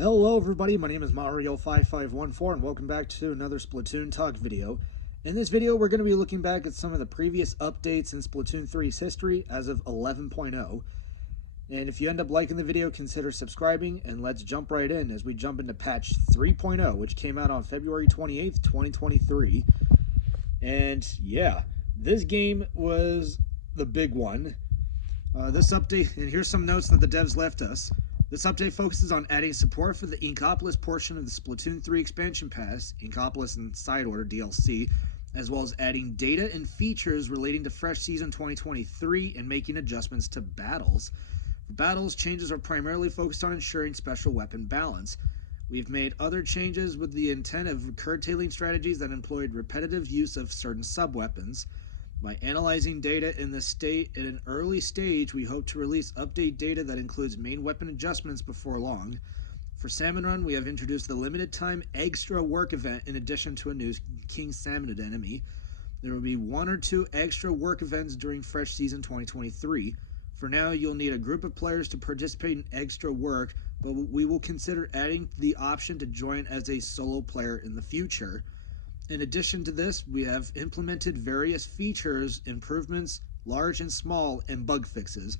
Hello everybody, my name is Mario5514 and welcome back to another Splatoon Talk video. In this video we're going to be looking back at some of the previous updates in Splatoon 3's history as of 11.0. And if you end up liking the video, consider subscribing, and let's jump right in as we jump into patch 3.0, which came out on February 28th, 2023. And yeah, this game was the big one. This update, and here's some notes that the devs left us. This update focuses on adding support for the Inkopolis portion of the Splatoon 3 expansion pass, Inkopolis and Side Order DLC, as well as adding data and features relating to Fresh Season 2023 and making adjustments to battles. For battles, changes are primarily focused on ensuring special weapon balance. We've made other changes with the intent of curtailing strategies that employed repetitive use of certain sub-weapons. By analyzing data in an early stage, we hope to release update data that includes main weapon adjustments before long. For Salmon Run, we have introduced the limited time extra work event in addition to a new King Salmonid enemy. There will be 1 or 2 extra work events during Fresh Season 2023. For now, you'll need a group of players to participate in extra work, but we will consider adding the option to join as a solo player in the future. In addition to this, we have implemented various features, improvements, large and small, and bug fixes.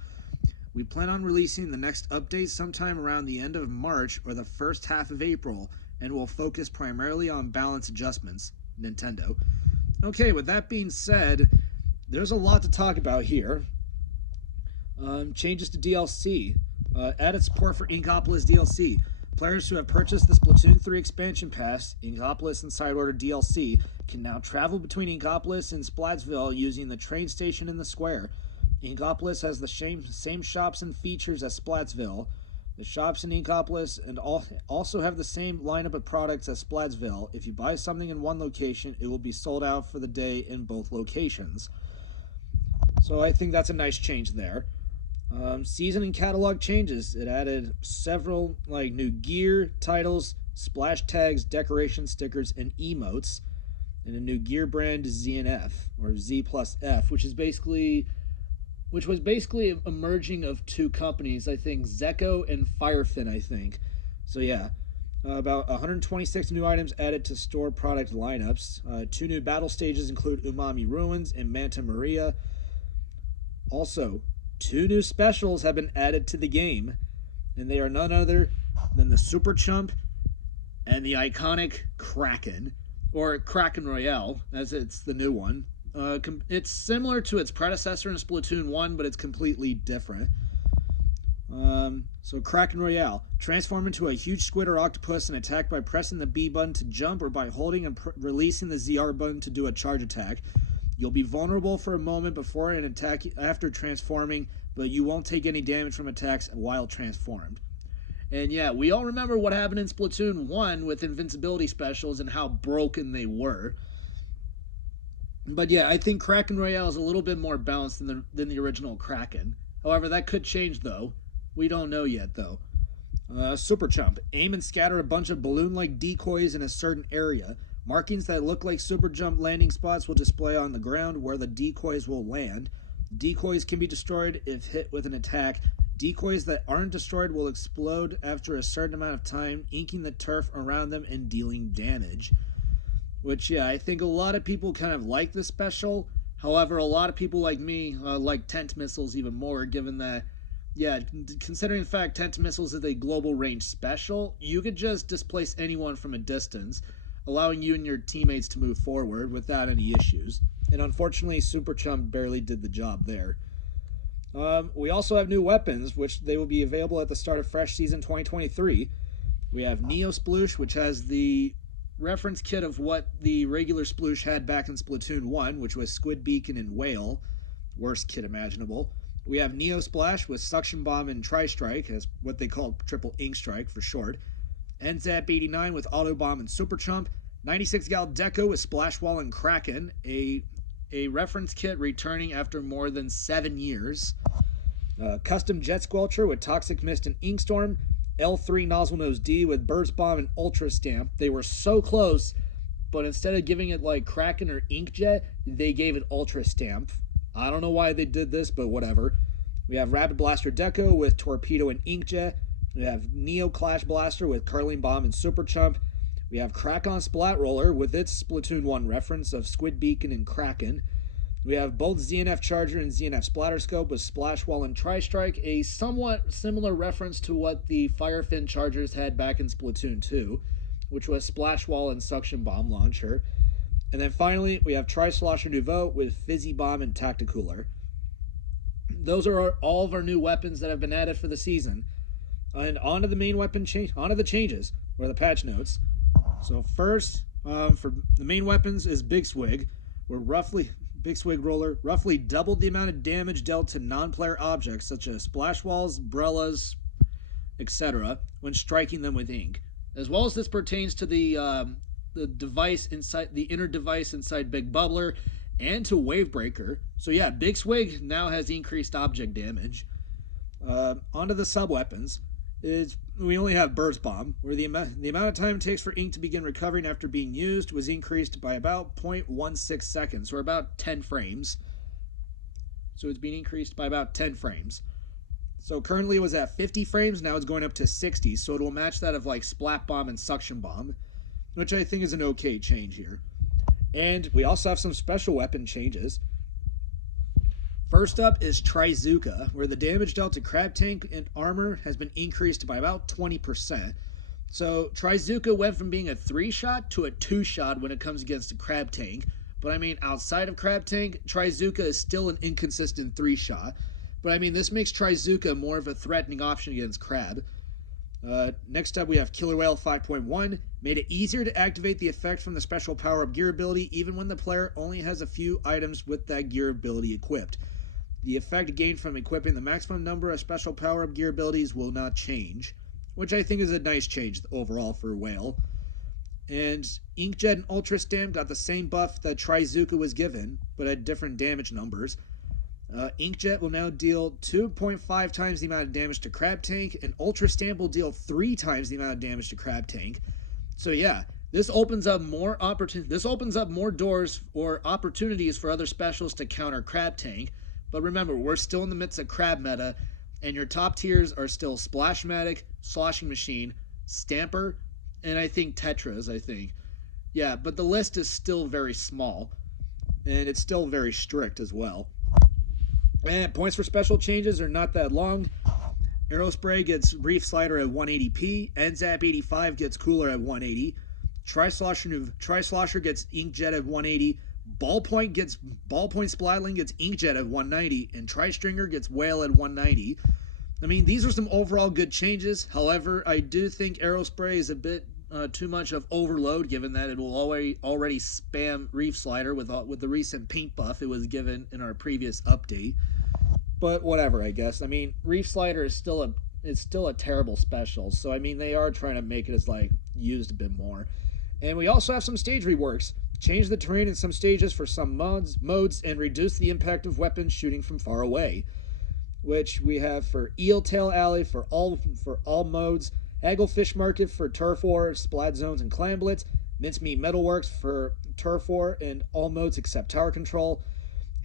We plan on releasing the next update sometime around the end of March or the first half of April, and will focus primarily on balance adjustments. Nintendo. Okay, with that being said, there's a lot to talk about here. Changes to DLC. Added support for Inkopolis DLC. Players who have purchased the Splatoon 3 expansion pass, Inkopolis and Side Order DLC, can now travel between Inkopolis and Splatsville using the train station in the square. Inkopolis has the same shops and features as Splatsville. The shops in Inkopolis and also have the same lineup of products as Splatsville. If you buy something in one location, it will be sold out for the day in both locations. So I think that's a nice change there. Season and catalog changes. It added several new gear, titles, splash tags, decoration stickers, and emotes, and a new gear brand ZNF or Z plus F, which was basically a merging of 2 companies. I think Zeko and Firefin. I think. So yeah, about 126 new items added to store product lineups. 2 new battle stages include Umami Ruins and Manta Maria. Also, 2 new specials have been added to the game, and they are none other than the Super Chump and the iconic Kraken, or Kraken Royale, as it's the new one. It's similar to its predecessor in Splatoon 1, but it's completely different. So Kraken Royale. Transform into a huge squid or octopus and attack by pressing the B button to jump or by holding and releasing the ZR button to do a charge attack. You'll be vulnerable for a moment before an attack after transforming, but you won't take any damage from attacks while transformed. And yeah, we all remember what happened in Splatoon 1 with invincibility specials and how broken they were. But yeah, I think Kraken Royale is a little bit more balanced than the original Kraken. However, that could change though. We don't know yet though. Super Chump. Aim and scatter a bunch of balloon-like decoys in a certain area. Markings that look like super jump landing spots will display on the ground where the decoys will land. Decoys can be destroyed if hit with an attack. Decoys that aren't destroyed will explode after a certain amount of time, inking the turf around them and dealing damage. Which, yeah, I think a lot of people kind of like this special. However, a lot of people like me like tent missiles even more, given that, yeah, considering the fact tent missiles is a global range special, you could just displace anyone from a distance, allowing you and your teammates to move forward without any issues. And unfortunately, Super Chump barely did the job there. We also have new weapons, which they will be available at the start of Fresh Season 2023. We have Neo Sploosh, which has the reference kit of what the regular Sploosh had back in Splatoon 1, which was Squid Beacon and Whale. Worst kit imaginable. We have Neo Splash with Suction Bomb and Tri-Strike, as what they call Triple Ink Strike for short. NZAP 89 with Auto Bomb and Super Chump. 96 Gal Deco with Splash Wall and Kraken, a reference kit returning after more than 7 years. Custom Jet Squelcher with Toxic Mist and Inkstorm. L3 Nozzle Nose D with Burst Bomb and Ultra Stamp. They were so close, but instead of giving it like Kraken or Inkjet, they gave it Ultra Stamp. I don't know why they did this, but whatever. We have Rapid Blaster Deco with Torpedo and Inkjet. We have Neo Clash Blaster with Curling Bomb and Super Chump. We have Krakon Splat Roller with its Splatoon 1 reference of Squid Beacon and Kraken. We have both ZNF Charger and ZNF Splatterscope with Splash Wall and Tri-Strike, a somewhat similar reference to what the Firefin Chargers had back in Splatoon 2, which was Splash Wall and Suction Bomb Launcher. And then finally, we have Tri-Slosher Nouveau with Fizzy Bomb and Tacticooler. Those are all of our new weapons that have been added for the season. And onto the main weapon onto the changes, or the patch notes. So first, for the main weapons is Big Swig, where Big Swig Roller roughly doubled the amount of damage dealt to non-player objects such as splash walls, umbrellas, etc. when striking them with ink. As well as this pertains to the device inside the inner device inside Big Bubbler and to Wavebreaker. So yeah, Big Swig now has increased object damage. Onto the sub-weapons. We only have Burst Bomb, where the amount of time it takes for ink to begin recovering after being used was increased by about 0.16 seconds, or about 10 frames. So it's being increased by about 10 frames. So currently it was at 50 frames, now it's going up to 60, so it will match that of like Splat Bomb and Suction Bomb, which I think is an okay change here. And we also have some special weapon changes. First up is Trizuka, where the damage dealt to Crab Tank and armor has been increased by about 20%. So Trizuka went from being a 3-shot to a 2-shot when it comes against a Crab Tank. But I mean, outside of Crab Tank, Trizuka is still an inconsistent 3-shot. But I mean, this makes Trizuka more of a threatening option against Crab. Next up, we have Killer Whale 5.1. Made it easier to activate the effect from the special power-up gear ability even when the player only has a few items with that gear ability equipped. The effect gained from equipping the maximum number of special power-up gear abilities will not change, which I think is a nice change overall for Whale. And Inkjet and Ultra Stamp got the same buff that Trizuka was given, but at different damage numbers. Inkjet will now deal 2.5 times the amount of damage to Crab Tank, and Ultra Stamp will deal 3 times the amount of damage to Crab Tank. So yeah, this opens up more doors or opportunities for other specials to counter Crab Tank. But remember, we're still in the midst of Crab meta, and your top tiers are still Splashmatic, Sloshing Machine, Stamper, and I think Tetras, I think. Yeah, but the list is still very small, and it's still very strict as well. And points for special changes are not that long. Aerospray gets Reef Slider at 180p, NZAP 85 gets Cooler at 180, Tri-Slosher gets Inkjet at 180, Ballpoint Splatling gets Inkjet at 190, and Tri-Stringer gets Whale at 190. I mean, these are some overall good changes. However, I do think Aerospray is a bit too much of overload, given that it will already spam Reef Slider with the recent paint buff it was given in our previous update. But whatever, I guess. I mean, Reef Slider is still a terrible special. So I mean, they are trying to make it as like used a bit more. And we also have some stage reworks. Change the terrain in some stages for some modes, and reduce the impact of weapons shooting from far away. Which we have for Eel Tail Alley for all modes, Hagglefish Market for Turf War, Splat Zones, and Clam Blitz, Mincemeat Metalworks for Turf War and all modes except Tower Control,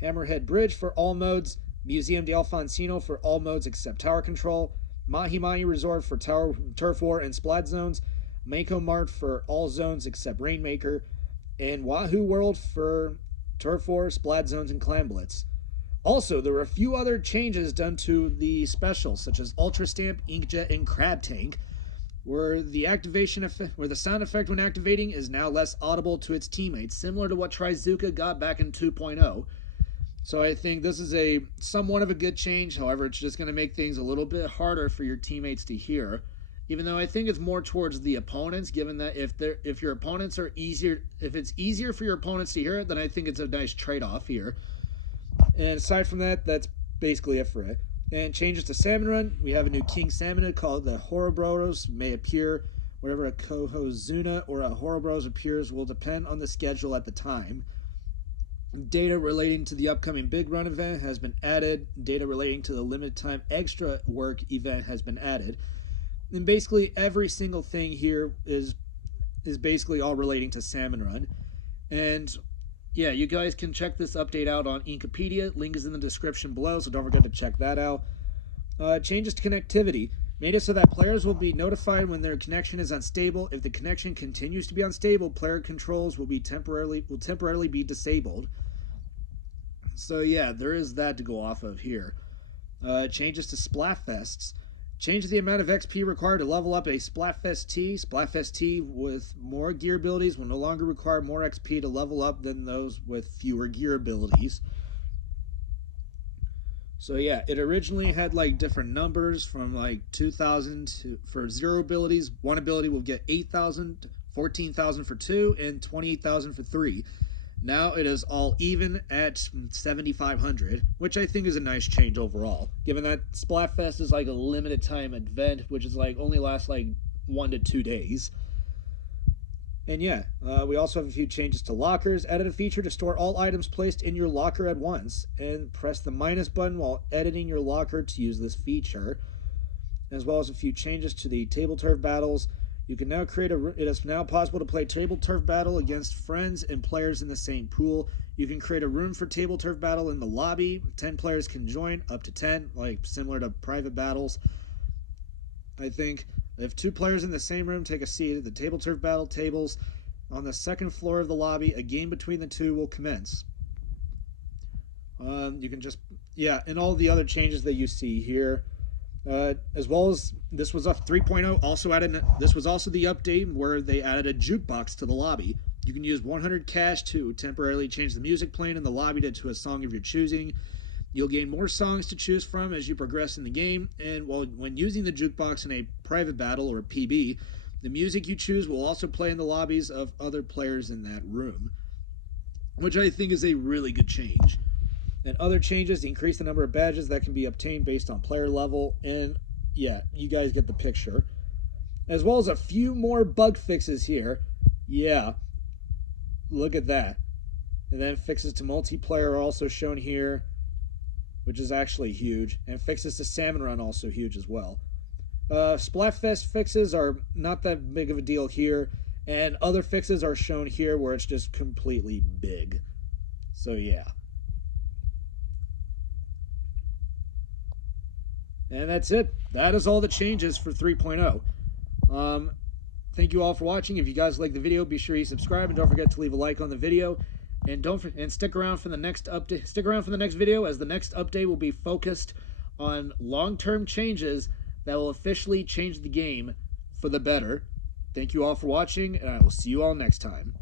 Hammerhead Bridge for all modes, Museum de Alfonsino for all modes except Tower Control, Mahi Mahi Resort for Turf War and Splat Zones, Mako Mart for all zones except Rainmaker, and Wahoo World for Turf War, Splat Zones, and Clam Blitz. Also, there were a few other changes done to the specials, such as Ultra Stamp, Inkjet, and Crab Tank, where the sound effect when activating is now less audible to its teammates, similar to what Trizuka got back in 2.0. So I think this is somewhat of a good change. However, it's just going to make things a little bit harder for your teammates to hear. Even though I think it's more towards the opponents, given that if your opponents are if it's easier for your opponents to hear it, then I think it's a nice trade-off here. And aside from that, that's basically it for it. And changes to Salmon Run, we have a new King Salmon called the Horobros, may appear wherever a Kohozuna or a Horobros appears will depend on the schedule at the time. Data relating to the upcoming Big Run event has been added. Data relating to the limited time extra work event has been added. And basically every single thing here is basically all relating to Salmon Run. And yeah, you guys can check this update out on Inkopedia. Link is in the description below, so don't forget to check that out. Changes to connectivity. Made it so that players will be notified when their connection is unstable. If the connection continues to be unstable, player controls will temporarily be disabled. So yeah, there is that to go off of here. Changes to Splatfests. Change the amount of XP required to level up a Splatfest T. Splatfest T with more gear abilities will no longer require more XP to level up than those with fewer gear abilities. So yeah, it originally had like different numbers from like 2,000 to, for 0 abilities. One ability will get 8,000, 14,000 for 2, and 28,000 for 3. Now it is all even at 7,500, which I think is a nice change overall, given that Splatfest is like a limited time event, which is like only lasts like 1 to 2 days. And yeah, we also have a few changes to lockers. Added a feature to store all items placed in your locker at once, and press the minus button while editing your locker to use this feature. As well as a few changes to the table turf battles. You can now create it is now possible to play table turf battle against friends and players in the same pool. You can create a room for table turf battle in the lobby. 10 players can join, up to 10, like similar to private battles. I think if 2 players in the same room take a seat at the table turf battle tables on the second floor of the lobby, a game between the 2 will commence. You can just, yeah, and all the other changes that you see here. As well as this was a 3.0 also added. This was also the update where they added a jukebox to the lobby. You can use 100 cash to temporarily change the music playing in the lobby to a song of your choosing. You'll gain more songs to choose from as you progress in the game, and when using the jukebox in a private battle or a PB, the music you choose will also play in the lobbies of other players in that room, which I think is a really good change. And other changes to increase the number of badges that can be obtained based on player level, and yeah, you guys get the picture. As well as a few more bug fixes here. Yeah, look at that. And then fixes to multiplayer are also shown here, which is actually huge, and fixes to Salmon Run also huge as well. Splatfest fixes are not that big of a deal here, and other fixes are shown here where it's just completely big. So yeah. And that's it. That is all the changes for 3.0. Thank you all for watching. If you guys like the video, be sure you subscribe and don't forget to leave a like on the video. And stick around for the next update. Stick around for the next video, as the next update will be focused on long-term changes that will officially change the game for the better. Thank you all for watching, and I will see you all next time.